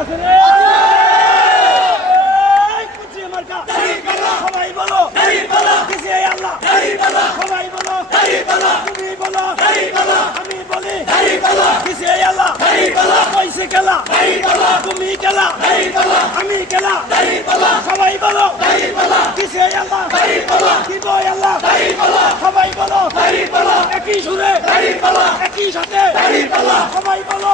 আছে রে কুচি মার্কা সবাই বলো কিসে আল্লাহ সবাই বলো তুমি বলো আমি বলি কিসে আল্লাহ কইছে খেলা তুমি খেলা আমি খেলা সবাই বলো কিসে আল্লাহ কি বই আল্লাহ সবাই বলো একই সুরে একই সাথে সবাই বলো